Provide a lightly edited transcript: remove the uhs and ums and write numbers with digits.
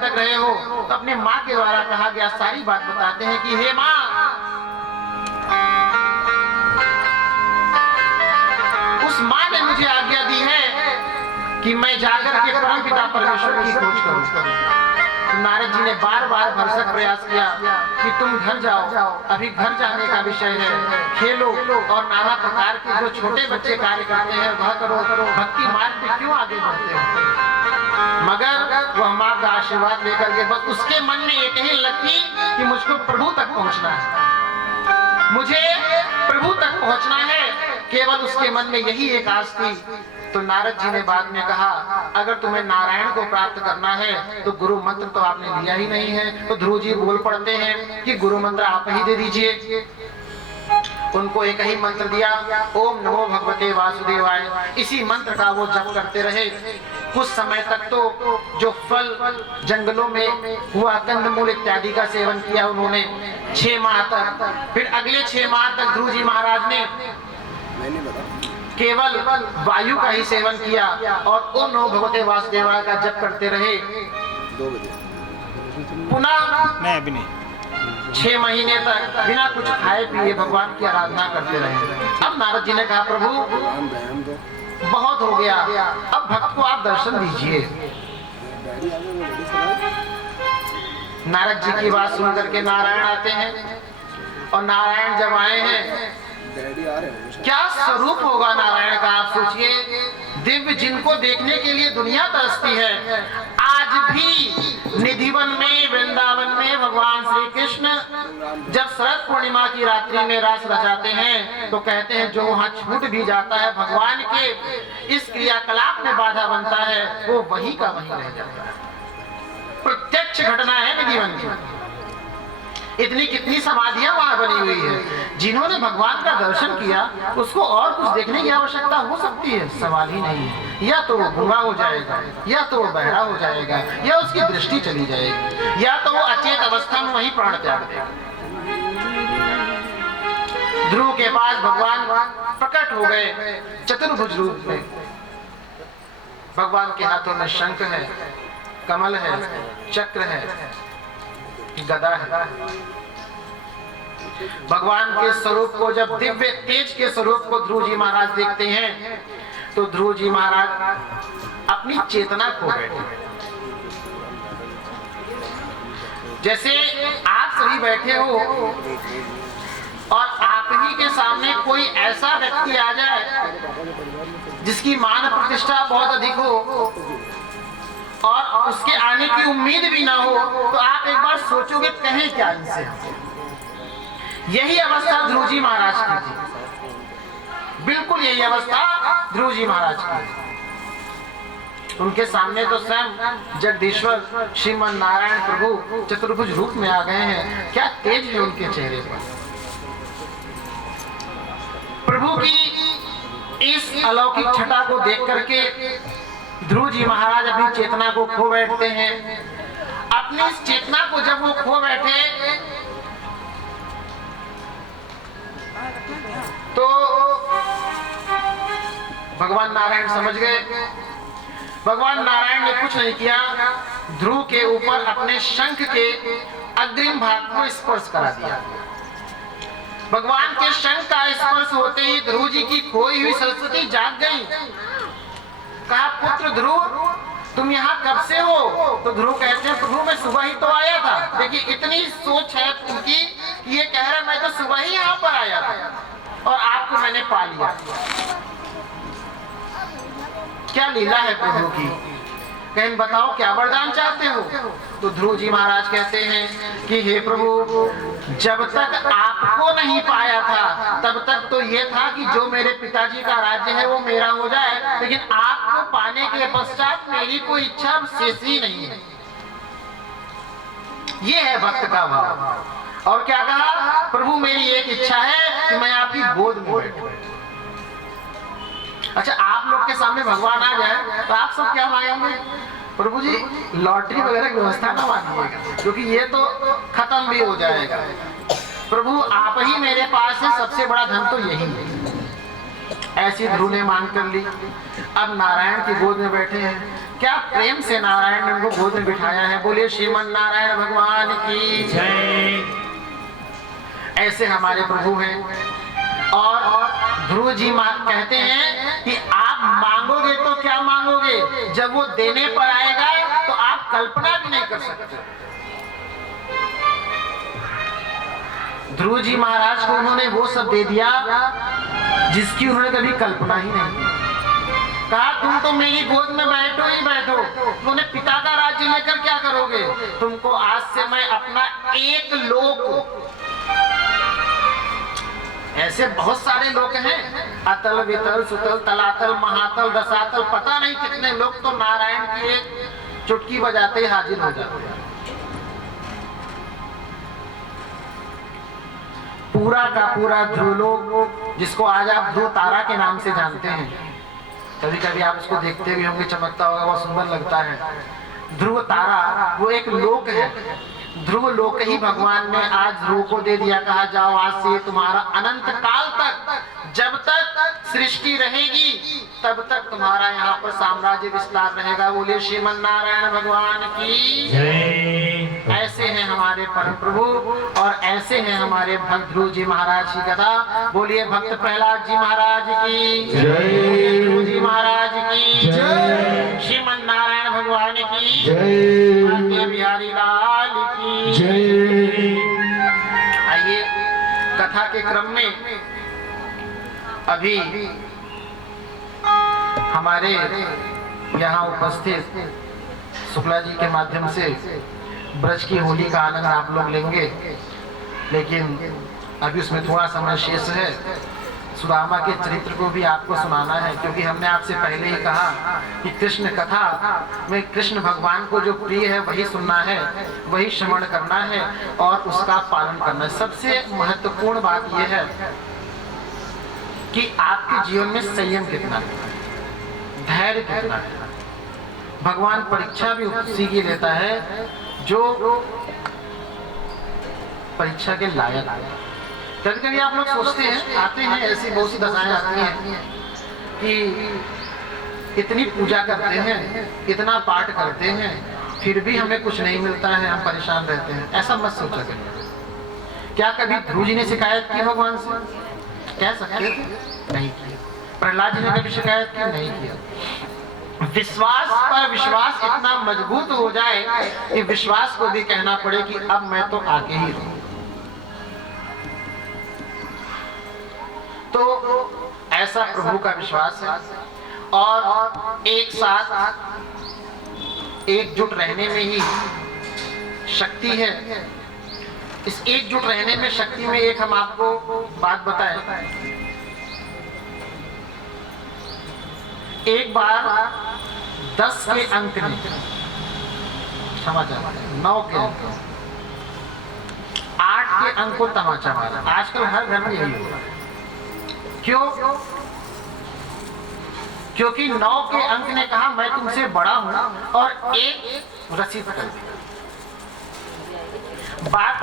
तक रहे हो तो अपनी माँ के द्वारा कहा गया सारी बात बताते हैं कि हे माँ, उस माँ ने मुझे आज्ञा दी है कि मैं जाकर के परम पिता परमेश्वर की खोज करूं। नारद जी ने बार बार भरसक प्रयास किया कि तुम घर जाओ, अभी घर जाने का विषय है, खेलो और नाना प्रकार के जो छोटे बच्चे कार्य करते हैं वह करो, भक्ति मार्ग पे क्यों आगे बढ़ते हो। मगर वह माँ का आशीर्वाद लेकर के बस उसके मन में एक ही लग थी कि मुझको प्रभु तक पहुंचना है, मुझे प्रभु तक पहुंचना है, केवल उसके मन में यही एक आस थी। तो नारद जी ने बाद में कहा, अगर तुम्हें नारायण को प्राप्त करना है तो गुरु मंत्र तो आपने लिया ही नहीं है। तो ध्रुव जी बोल पड़ते हैं कि गुरु मंत्र आप ही दे दीजिए। उनको एक ही मंत्र दिया, ओम नमो भगवते वासुदेवाय। इसी मंत्र का वो जप करते रहे। कुछ समय तक तो जो फल जंगलों में हुआ, कंदमूल इत्यादि का सेवन किया उन्होंने 6 माह तक। फिर अगले 6 माह तक ध्रुव जी महाराज ने केवल वायु का ही सेवन किया और ओम नमो भगवते वासुदेवाय का जप करते रहे। पुनः 6 महीने तक बिना कुछ खाए पिए भगवान की आराधना करते रहे। अब नारद जी ने कहा, प्रभु बहुत हो गया, अब भक्त को आप दर्शन दीजिए। नारद जी की बात सुन करके नारायण आते हैं और नारायण जब आए हैं, क्या स्वरूप होगा नारायण का आप सोचिए। दिव्य जिनको देखने के लिए दुनिया तरसती है, आज भी निधिवन में वृंदावन में भगवान श्री कृष्ण जब शरद पूर्णिमा की रात्रि में रास रचाते हैं तो कहते हैं जो वहां छूट भी जाता है, भगवान के इस क्रियाकलाप में बाधा बनता है, वो वही का वही रह जाता है। प्रत्यक्ष घटना है निधिवन की। इतनी कितनी समाधियां वहां बनी हुई है। जिन्होंने भगवान का दर्शन किया उसको और कुछ देखने की आवश्यकता हो सकती है? सवाल ही नहीं है। या तो वो गूंगा हो जाएगा, या तो वो बहरा हो जाएगा, या उसकी दृष्टि चली जाएगी, या तो वो अचेत अवस्था में वहीं प्राण त्याग देगा। ध्रुव के पास भगवान प्रकट हो गए चतुर्भुज रूप में। भगवान के हाथों में शंख है, कमल है, चक्र है, गदा है। भगवान के स्वरूप को जब दिव्य तेज के स्वरूप को ध्रुव जी महाराज देखते हैं तो ध्रुव जी महाराज अपनी चेतना खो बैठे। जैसे आप सभी बैठे हो और आप ही के सामने कोई ऐसा व्यक्ति आ जाए जिसकी मान प्रतिष्ठा बहुत अधिक हो और उसके आने की उम्मीद भी ना हो, तो आप एक बार सोचोगे कहें क्या इनसे। यही अवस्था ध्रुव जी महाराज की थी, बिल्कुल यही अवस्था ध्रुव जी महाराज की। उनके सामने तो स्वयं जगदीश्वर श्रीमन नारायण प्रभु चतुर्भुज रूप में आ गए हैं। क्या तेज है उनके चेहरे पर। प्रभु की इस अलौकिक छटा को देख करके ध्रुव जी महाराज अपनी चेतना को खो बैठते हैं। अपनी इस चेतना को जब वो खो बैठे तो भगवान नारायण समझ गए। भगवान नारायण ने कुछ नहीं किया, ध्रुव के ऊपर अपने शंख के अग्रिम भाग को स्पर्श करा दिया। भगवान के शंख का स्पर्श होते ही ध्रुव जी की खोई हुई सरस्वती जाग गई। कहा, पुत्र ध्रुव तुम यहाँ कब से हो? तो ध्रुव कहते हैं, प्रभु मैं सुबह ही तो आया था। देखिए इतनी सोच है उनकी कि ये कह रहा मैं तो सुबह ही यहाँ पर आया था और आपको मैंने पा लिया। क्या लीला है प्रभु की। कहें बताओ क्या वरदान चाहते हो? तो ध्रुव जी महाराज कहते हैं कि हे प्रभु जब तक आपको नहीं पाया था तब तक तो ये था कि जो मेरे पिताजी का राज्य है वो मेरा हो जाए, लेकिन आपको पाने के पश्चात मेरी कोई इच्छा शेष ही नहीं है। ये है भक्त का भाव। और क्या कहा? प्रभु मेरी एक इच्छा है कि मैं आपकी गोद में बैठूं। अच्छा आप लोग के सामने भगवान आ जाए तो आप सब क्या मांगेंगे? प्रभु जी लॉटरी वगैरह की व्यवस्था ना मांगिएगा क्योंकि ये तो खत्म भी हो जाएगा। प्रभु आप ही मेरे पास है, सबसे बड़ा धन तो यही है। ऐसी ध्रुव ने मांग कर ली। अब नारायण की गोद में बैठे हैं। क्या प्रेम से नारायण ने उनको गोद में बिठाया है। बोलिए श्रीमन नारायण भगवान की जय। ऐसे हमारे प्रभु हैं। और ध्रुव जी कहते हैं कि आप मांगोगे तो क्या मांगोगे, जब वो देने पर आएगा तो आप कल्पना भी नहीं कर सकते। ध्रुव जी महाराज को उन्होंने वो सब दे दिया जिसकी उन्होंने कभी कल्पना ही नहीं। कहा तुम तो मेरी गोद में बैठो ही बैठो, तुमने पिता का राज्य लेकर क्या करोगे। तुमको आज से मैं अपना एक लोक, ऐसे बहुत सारे लोग हैं, अतल वितल सुतल तलातल महातल रसातल, पता नहीं कितने लोग तो नारायण की एक चुटकी बजाते ही हाजिर हो जाते हैं। पूरा का पूरा ध्रुवलोक, जिसको आज आप ध्रुव तारा के नाम से जानते हैं, कभी कभी आप उसको देखते भी होंगे, चमकता होगा, बहुत सुंदर लगता है। ध्रुव तारा वो एक लोक है। ध्रुव लोक ही भगवान ने आज ध्रुव को दे दिया। कहा जाओ आज से तुम्हारा अनंत काल तक, जब तक सृष्टि रहेगी तब तक तुम्हारा यहाँ पर साम्राज्य विस्तार रहेगा। बोलिए श्रीमन नारायण भगवान की जय। ऐसे हैं हमारे परम प्रभु और ऐसे हैं हमारे भक्त ध्रुव जी महाराज की कथा। बोलिए भक्त प्रहलाद जी महाराज की जय, ध्रुव जी महाराज की जय, श्रीमन नारायण भगवान की जय, बिहारी लाल की जय। आइए कथा के क्रम में अभी हमारे यहाँ उपस्थित शुक्ला जी के माध्यम से ब्रज की होली का आनंद आप लोग लेंगे, लेकिन अभी उसमें थोड़ा समय शेष है। सुदामा के चरित्र को भी आपको सुनाना है, क्योंकि हमने आपसे पहले ही कहा कि कृष्ण कथा में कृष्ण भगवान को जो प्रिय है वही सुनना है, वही श्रवण करना है और उसका पालन करना है। सबसे महत्वपूर्ण बात यह है कि आपके जीवन में संयम कितना है, धैर्य कितना है। भगवान परीक्षा भी उसी की लेता है जो परीक्षा के लायक है। कभी कभी आप लोग सोचते हैं, आते हैं ऐसी बहुत सी दशाएं आती हैं कि इतनी पूजा करते हैं, इतना पाठ करते हैं, फिर भी हमें कुछ नहीं मिलता है, हम परेशान रहते हैं। ऐसा मत सोचा करिए। क्या कभी ध्रुव जी ने शिकायत की भगवान से? कह सकते थे, नहीं किया। प्रहलाद जी ने कभी शिकायत की? नहीं किया। विश्वास पर विश्वास इतना मजबूत हो जाए कि विश्वास को भी कहना पड़े कि अब मैं तो आगे ही रहूं। तो ऐसा प्रभु का विश्वास है और एक साथ एकजुट रहने में ही शक्ति है। इस एकजुट रहने में शक्ति में एक हम आपको बात बताएं। एक बार 10 के अंक ने, क्षमा चाहते हैं 9 के अंक, 8 के अंक को तमाचा मारा। आजकल हर घर में यही होगा। क्यों? क्योंकि 9 के अंक ने कहा मैं तुमसे बड़ा हूं और एक रसीद कर दी। बात